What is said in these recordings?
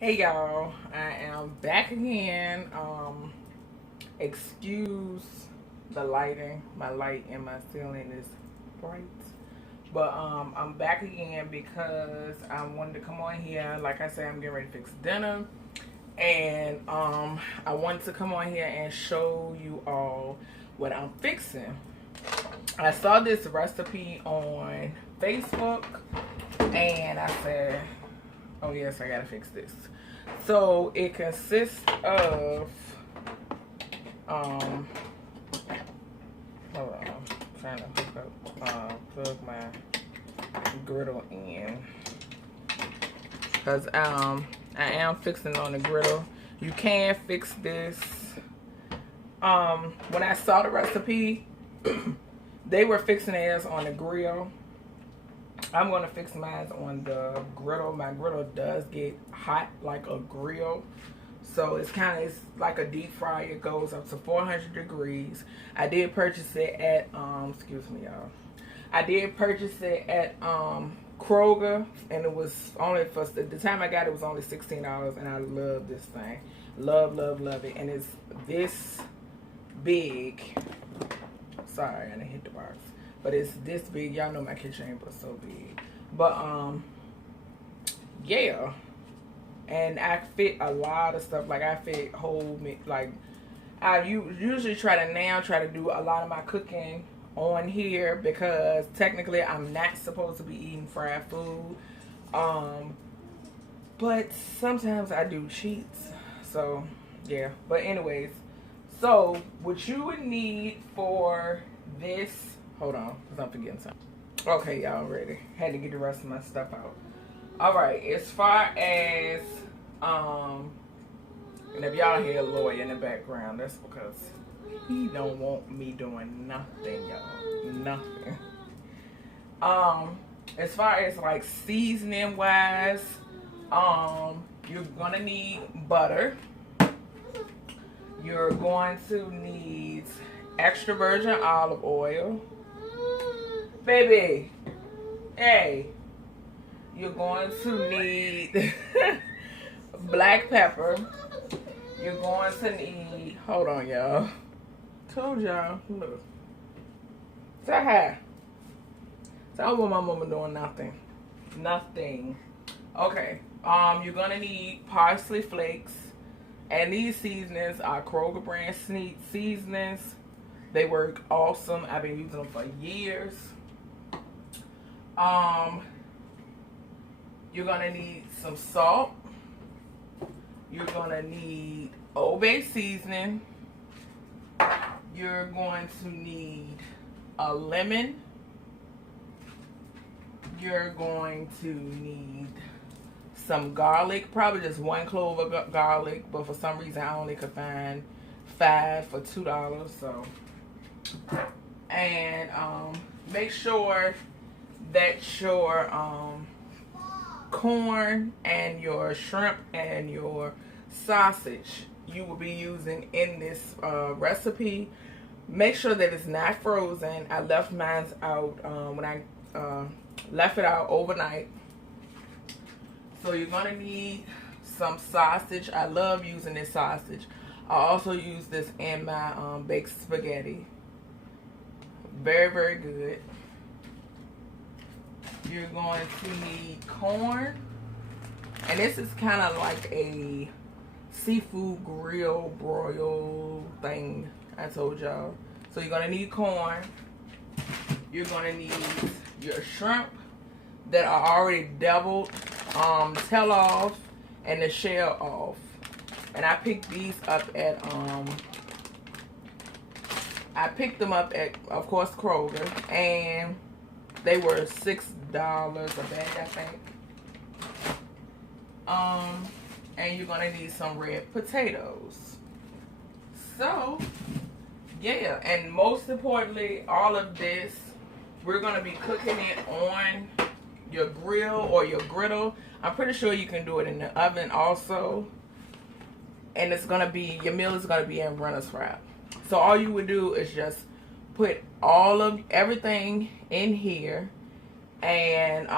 Hey y'all, I am back again. Excuse the lighting. My light in my ceiling is bright. But I'm back again because I wanted to come on here. Like I said, I'm getting ready to fix dinner. And I wanted to come on here and show you all what I'm fixing. I saw this recipe on Facebook and I said, oh yes, I gotta fix this. So it consists of hold on, I'm trying to hook up, plug my griddle in, because I am fixing on the griddle. You can fix this. When I saw the recipe, they were fixing theirs on the grill. I'm gonna fix mine on the griddle. My griddle does get hot like a grill, so it's like a deep fryer. It goes up to 400 degrees. I did purchase it at excuse me y'all, I did purchase it at Kroger, and it was only for the time I got it was only $16, and I love this thing. Love it. And it's this big. Sorry, I didn't hit the box. But it's this big. Y'all know my kitchen was so big. But yeah. And I fit a lot of stuff. Like I fit whole meat. Like I usually try to do a lot of my cooking on here, because technically I'm not supposed to be eating fried food. But sometimes I do cheats. So yeah. But anyways, so what you would need for this, hold on, because I'm forgetting something. Okay, y'all ready. Had to get the rest of my stuff out. Alright, as far as and if y'all hear a lawyer in the background, that's because he don't want me doing nothing, y'all. Nothing. As far as like seasoning wise, you're gonna need butter. You're going to need extra virgin olive oil. Baby, hey. You're going to need black pepper. You're going to need, hold on y'all. Told y'all, look. Say hi. So I want my mama doing nothing. Nothing. Okay. You're going to need parsley flakes. And these seasonings are Kroger brand seasonings. They work awesome. I've been using them for years. You're gonna need some salt. You're gonna need Obay Seasoning. You're going to need a lemon. You're going to need some garlic, probably just 1 clove of garlic, but for some reason I only could find 5 for $2. So, and make sure that your corn and your shrimp and your sausage you will be using in this recipe, make sure that it's not frozen. I left mine out when I left it out overnight. So you're gonna need some sausage. I love using this sausage. I also use this in my baked spaghetti. Very good. You're going to need corn, and this is kind of like a seafood grill broil thing I told y'all. So you're gonna need corn. You're gonna need your shrimp that are already deviled, tail off and the shell off. And I picked these up at of course Kroger, and they were $6 a bag, I think. And you're gonna need some red potatoes. So yeah, and most importantly, all of this we're gonna be cooking it on your grill or your griddle. I'm pretty sure you can do it in the oven also. And it's gonna be, your meal is gonna be in Reynolds Wrap. So all you would do is just put all of everything in here and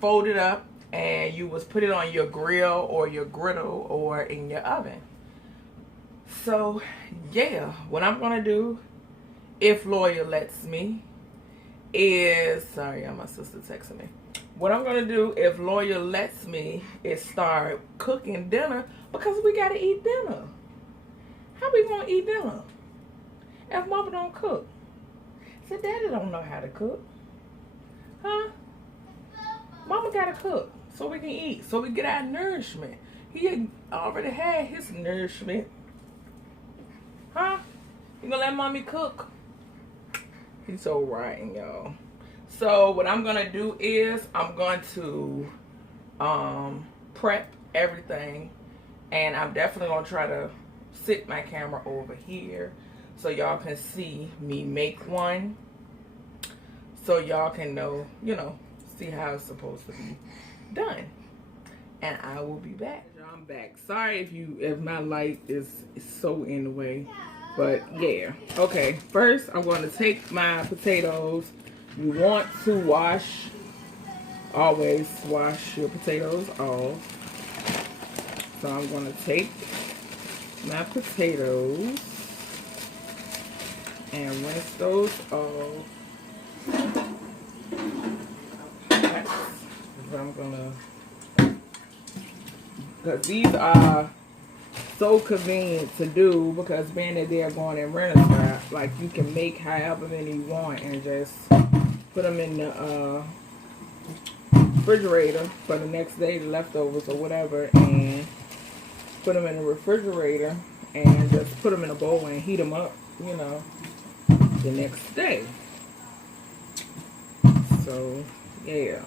fold it up, and you was put it on your grill or your griddle or in your oven. So yeah, what I'm gonna do, if Lawyer lets me, is, sorry, my sister texting me. What I'm gonna do, if Lawyer lets me, is start cooking dinner, because we gotta eat dinner. How we gonna eat dinner if Mama don't cook? So Daddy don't know how to cook, huh? Mama gotta cook so we can eat, so we get our nourishment. He already had his nourishment, huh? You gonna let Mommy cook? He's so rotten, y'all. So what I'm gonna do is I'm going to prep everything, and I'm definitely gonna try to sit my camera over here so y'all can see me make one, so y'all can know, you know, see how it's supposed to be done. And I will be back. I'm back. Sorry if my light is so in the way, but yeah. Okay, first I'm going to take my potatoes. You want to always wash your potatoes off. So I'm going to take my potatoes and rinse those off. That's what I'm gonna, because these are so convenient to do, because being that they're going in Reynolds Wrap, like you can make however many you want and just put them in the refrigerator for the next day, the leftovers or whatever, and put them in the refrigerator and just put them in a bowl and heat them up, you know, the next day. So yeah,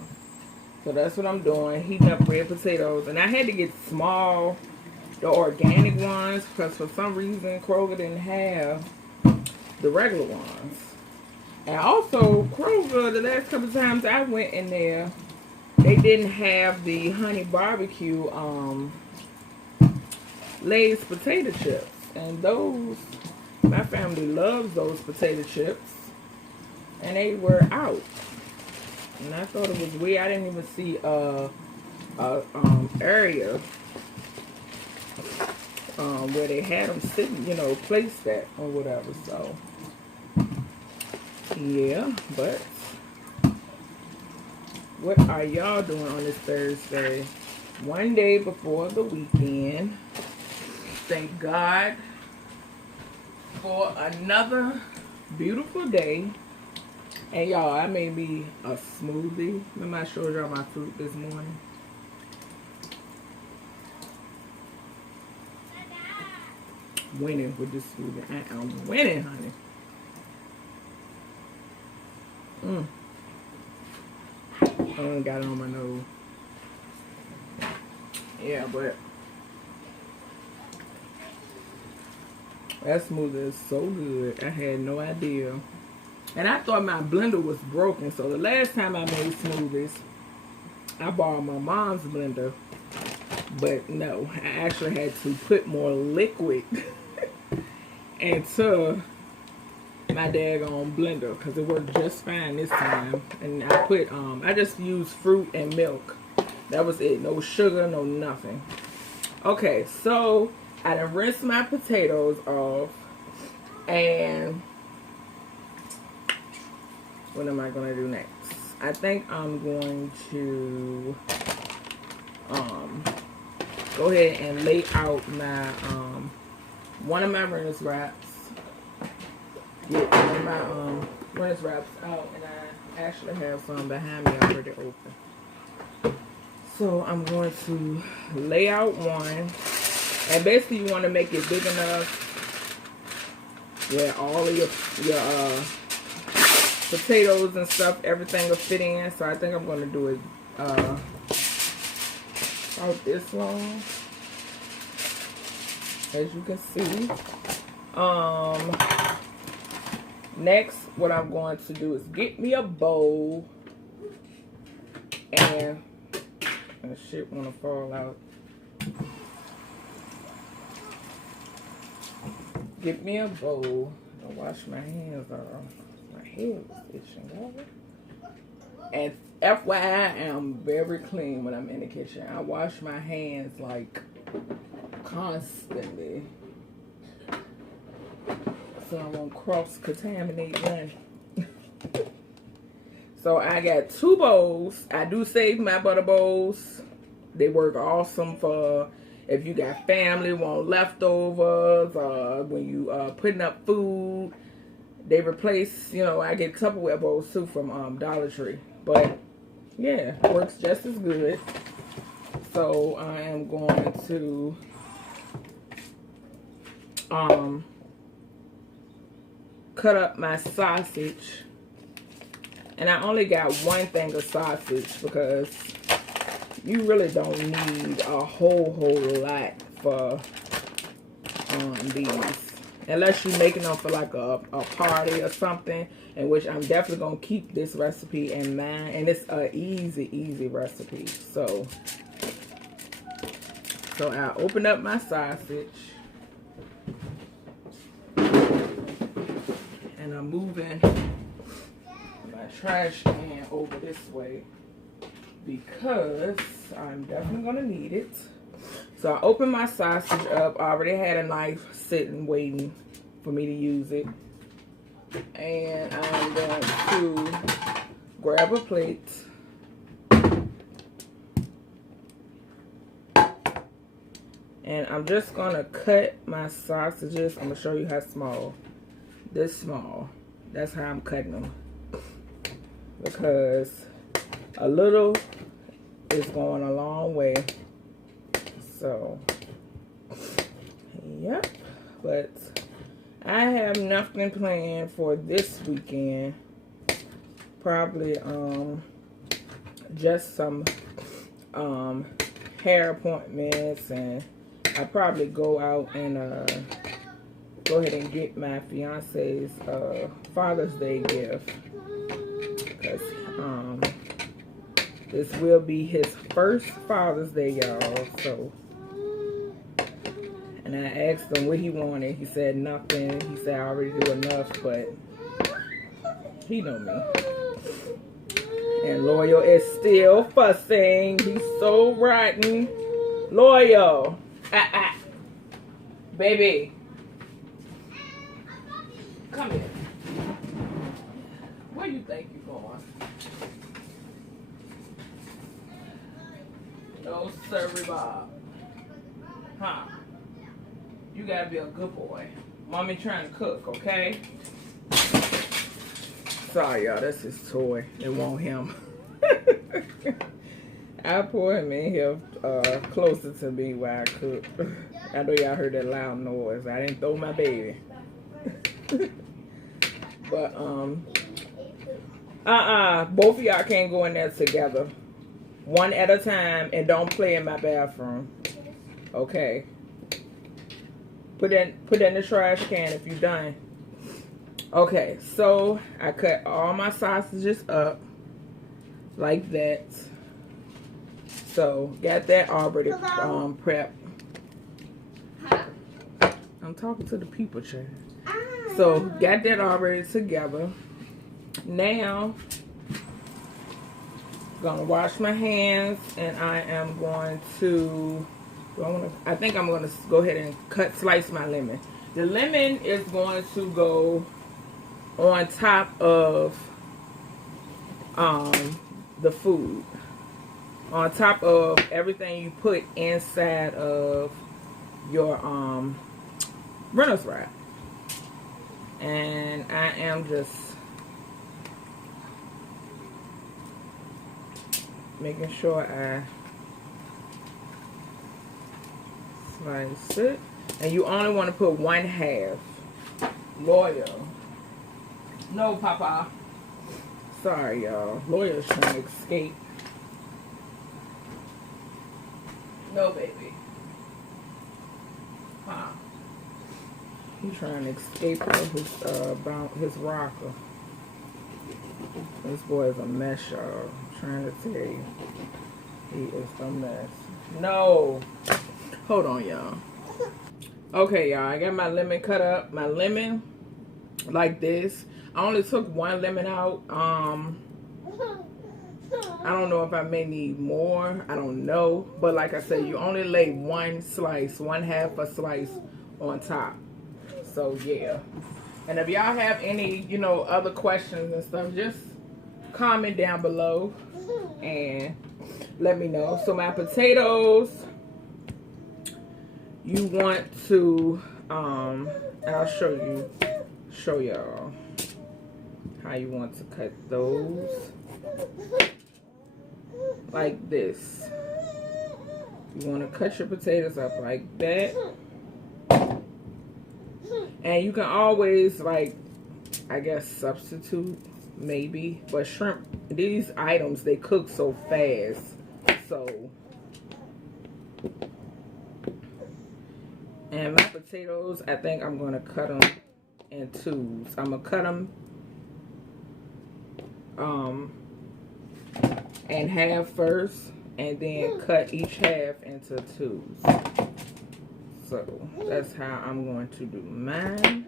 so that's what I'm doing, heating up red potatoes. And I had to get small, the organic ones, because for some reason Kroger didn't have the regular ones. And also Kroger, the last couple of times I went in there, they didn't have the honey barbecue Lay's potato chips. And those, my family loves those potato chips, and they were out. And I thought it was weird. I didn't even see area where they had them sitting, you know, placed at or whatever. So yeah, but what are y'all doing on this Thursday? One day before the weekend. Thank God for another beautiful day. And y'all, I made me a smoothie. Remember I showed y'all my fruit this morning? Winning with this smoothie. I'm winning, honey. I only got it on my nose. Yeah, but that smoothie is so good. I had no idea. And I thought my blender was broken. So the last time I made smoothies, I borrowed my mom's blender. But no, I actually had to put more liquid into my daggone blender, because it worked just fine this time. And I put, I just used fruit and milk. That was it. No sugar, no nothing. Okay, so I done rinsed my potatoes off. And what am I going to do next? I think I'm going to go ahead and lay out my one of my Reynolds Wraps. Get one of my Reynolds Wraps out, and I actually have some behind me already open. So I'm going to lay out one, and basically you want to make it big enough where all of your potatoes and stuff, everything will fit in. So I think I'm going to do it about this long, as you can see. Next, what I'm going to do is get me a bowl, and shit want to fall out. Get me a bowl. I'll wash my hands off. My head was itching, and FYI, I am very clean when I'm in the kitchen. I wash my hands like constantly, so I won't cross-contaminate none. So I got 2 bowls. I do save my butter bowls. They work awesome for if you got family, want leftovers, when you putting up food. They replace, you know, I get Tupperware bowls too from Dollar Tree. But yeah, works just as good. So I am going to cut up my sausage. And I only got 1 thing of sausage because you really don't need a whole lot for these. Unless you're making them for like a party or something. In which I'm definitely going to keep this recipe in mind. And it's an easy recipe. So I open up my sausage. And I'm moving my trash can over this way because I'm definitely gonna need it. So I opened my sausage up. I already had a knife sitting waiting for me to use it, and I'm going to grab a plate and I'm just gonna cut my sausages. I'm gonna show you how small. This small. That's how I'm cutting them. Because a little is going a long way. So, yep. But I have nothing planned for this weekend. Probably just some hair appointments, and I probably go out and go ahead and get my fiance's Father's Day gift. Because this will be his first Father's Day, y'all. So, and I asked him what he wanted. He said nothing. He said I already do enough, but he know me. And Loyal is still fussing. He's so rotten. Loyal. Baby. Come here. Where you think you're going? No, sirree, Bob. Huh? You gotta be a good boy. Mommy trying to cook, okay? Sorry, y'all. That's his toy. It won't him. I pour him in here closer to me while I cook. I know y'all heard that loud noise. I didn't throw my baby. But both of y'all can't go in there together. One at a time, and don't play in my bathroom. Okay. Put in the trash can if you're done. Okay, so I cut all my sausages up like that. So got that already prepped. I'm talking to the people, chat. So got that already together. Now gonna wash my hands, and I am going to I think I'm gonna go ahead and slice my lemon. The lemon is going to go on top of the food, on top of everything you put inside of your Reynolds Wrap. And I am just making sure I slice it. And you only want to put 1/2. Loyal. No, Papa. Sorry, y'all. Loyal's trying to escape. No, baby. Huh? He's trying to escape his rocker. This boy is a mess, y'all. I'm trying to tell you. He is a mess. No. Hold on, y'all. Okay, y'all. I got my lemon cut up. My lemon, like this. I only took 1 lemon out. I don't know if I may need more. I don't know. But like I said, you only lay one slice, one half a slice on top. So yeah. And if y'all have any, you know, other questions and stuff, just comment down below and let me know. So my potatoes, you want to, I'll show y'all how you want to cut those. Like this. You want to cut your potatoes up like that. And you can always, like, I guess substitute maybe. But shrimp, these items, they cook so fast. So, and my potatoes, I think I'm going to cut them in twos. I'm going to cut them in half first, and then cut each half into twos. So that's how I'm going to do mine.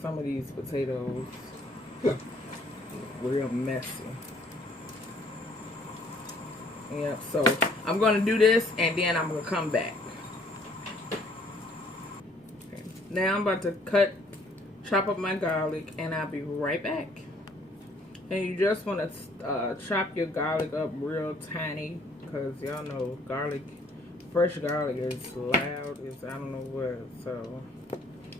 Some of these potatoes real messy. Yep, so I'm going to do this and then I'm going to come back. Okay. Now I'm about to chop up my garlic and I'll be right back. And you just want to chop your garlic up real tiny, because y'all know fresh garlic is loud as I don't know what. So,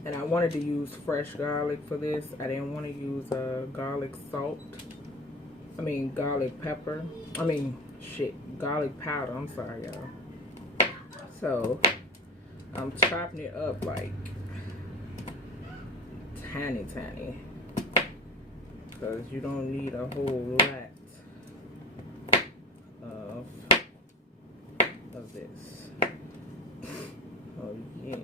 and I wanted to use fresh garlic for this. I didn't want to use garlic salt. I mean garlic pepper. I mean garlic powder. I'm sorry, y'all. So I'm chopping it up like tiny, because you don't need a whole lot of this. Oh yeah.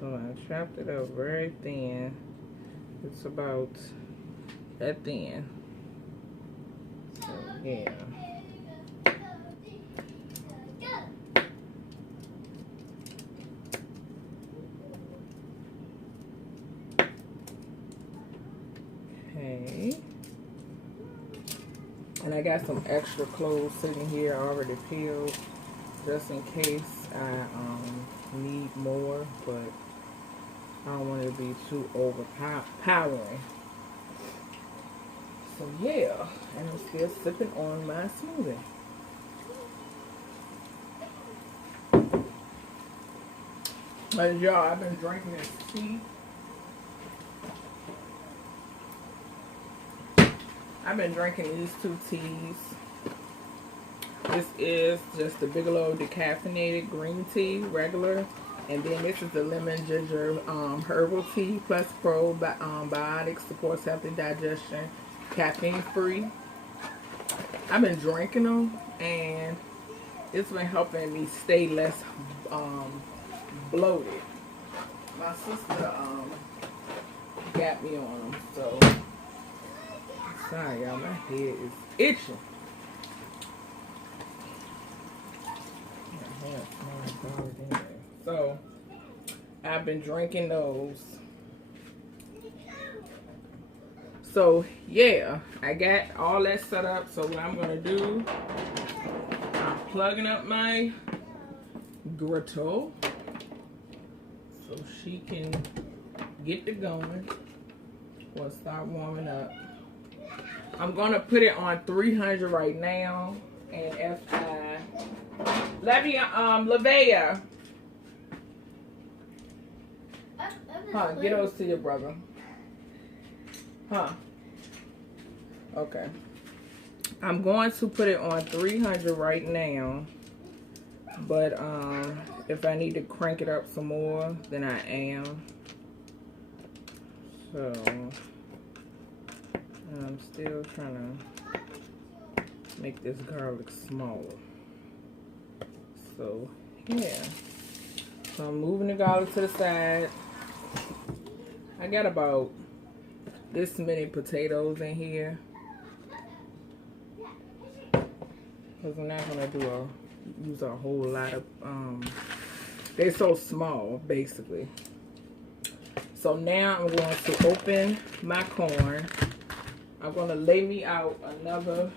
So I chopped it up very thin. It's about that thin. So yeah. Okay. And I got some extra cloves sitting here already peeled, just in case I need more, but I don't want it to be too overpowering. So yeah, and I'm still sipping on my smoothie. But y'all, I've been drinking this tea. I've been drinking these two teas. This is just the Bigelow decaffeinated green tea, regular. And then this is the lemon ginger herbal tea plus probiotics, supports healthy digestion, caffeine free. I've been drinking them and it's been helping me stay less bloated. My sister got me on them, so sorry y'all, my head is itching. So I've been drinking those. So yeah, I got all that set up. So what I'm gonna do, I'm plugging up my griddle so she can get to going or start warming up. I'm gonna put it on 300 right now, and if I Lavea, huh? Get those to your brother, huh? Okay. I'm going to put it on 300 right now, but if I need to crank it up some more, then I am. So I'm still trying to make this garlic smaller. So yeah, so I'm moving the garlic to the side. I got about this many potatoes in here. because I'm not gonna use a whole lot of they're so small basically. So now I'm going to open my corn. I'm gonna lay me out another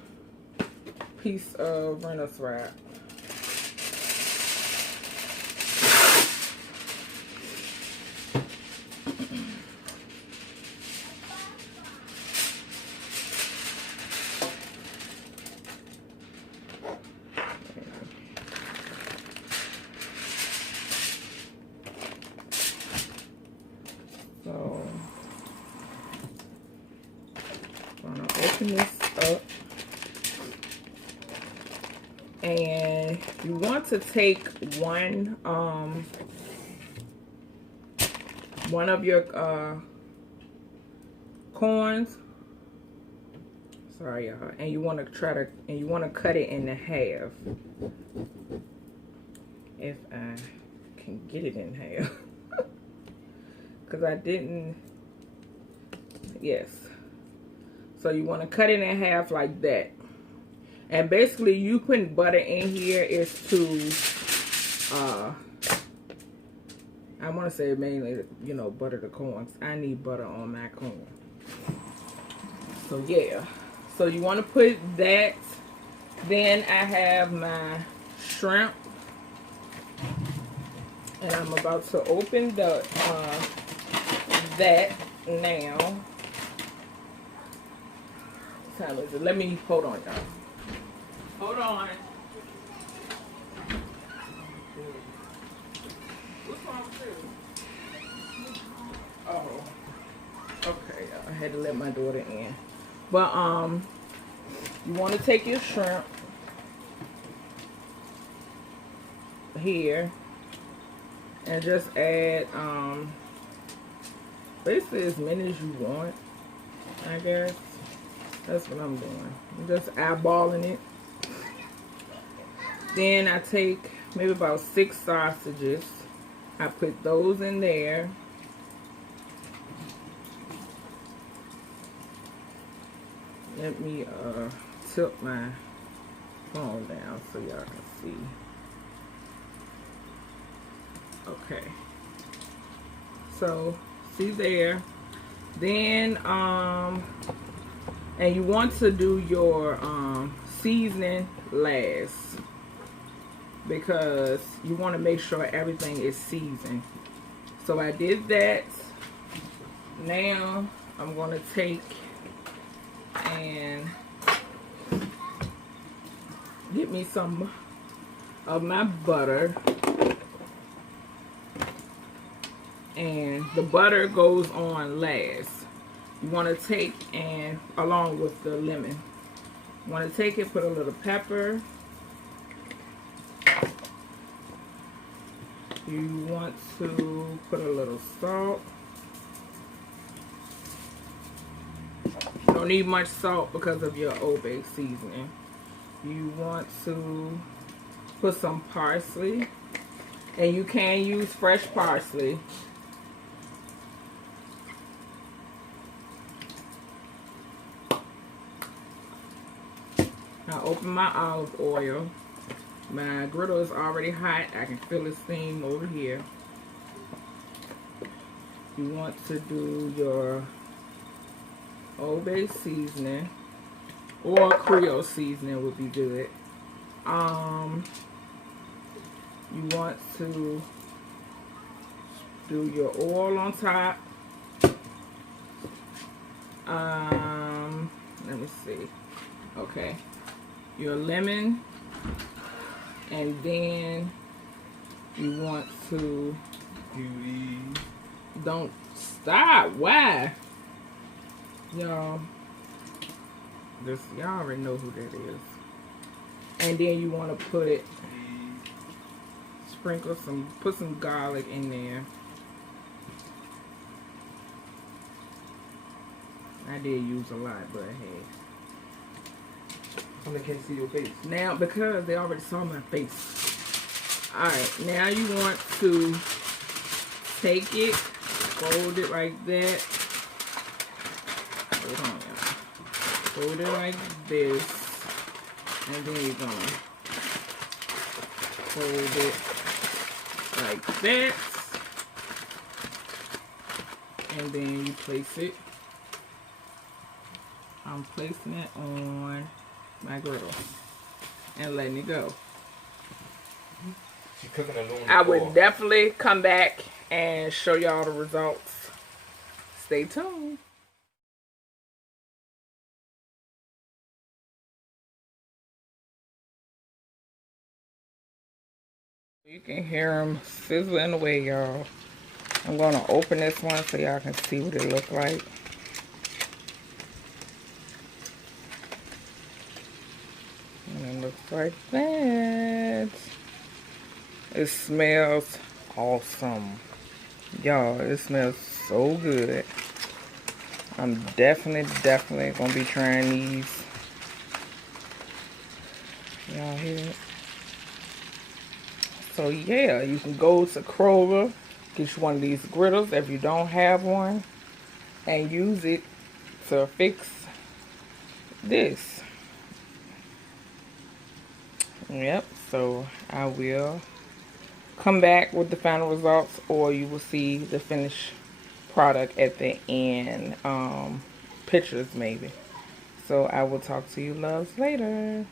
piece of Reynolds Wrap. So I'm gonna open this up, and you want to take one of your corns. Sorry, y'all. And you want to cut it in half. If I can get it in half. Because I didn't. Yes. So you want to cut it in half like that. And basically you putting butter in here is to I want to say mainly, you know, butter the corns. I need butter on my corn. So yeah. So you want to put that. Then I have my shrimp. And I'm about to open the that now. What time is it? Let me hold on, y'all. Hold on. What's wrong with you? Oh. Okay, I had to let my daughter in. But you want to take your shrimp here and just add basically as many as you want, I guess. That's what I'm doing. I'm just eyeballing it. Then I take maybe about 6 sausages. I put those in there. Let me tilt my phone down so y'all can see. Okay. So, see there. Then, and you want to do your seasoning last, because you want to make sure everything is seasoned. So I did that. Now I'm going to take and get me some of my butter. And the butter goes on last. You want to take, and along with the lemon, you want to take it, put a little pepper. You want to put a little salt. You don't need much salt because of your Obay seasoning. You want to put some parsley, and you can use fresh parsley. I open my olive oil. My griddle is already hot. I can feel the steam over here. You want to do your Obay seasoning, or Creole seasoning would be good. You want to do your oil on top. Let me see. Okay. Your lemon, and then you want to don't stop. Why? Y'all, y'all already know who that is. And then you want to put put some garlic in there. I did use a lot, but hey. They can't see your face. Now, because they already saw my face. Alright, now you want to take it, fold it like that. Hold on, y'all. Fold it like this. And then you're gonna fold it like that. And then you place it. I'm placing it on my griddle and letting it go. She's cooking aluminum I foil. would definitely come back and show y'all the results. Stay tuned. You can hear them sizzling away, y'all. I'm going to open this one so y'all can see what it looks like. And it looks like that. It smells awesome. Y'all, it smells so good. I'm definitely going to be trying these. Y'all hear it? So yeah, you can go to Clove, get you one of these griddles if you don't have one, and use it to fix this. Yep, so I will come back with the final results, or you will see the finished product at the end, pictures maybe. So I will talk to you loves later.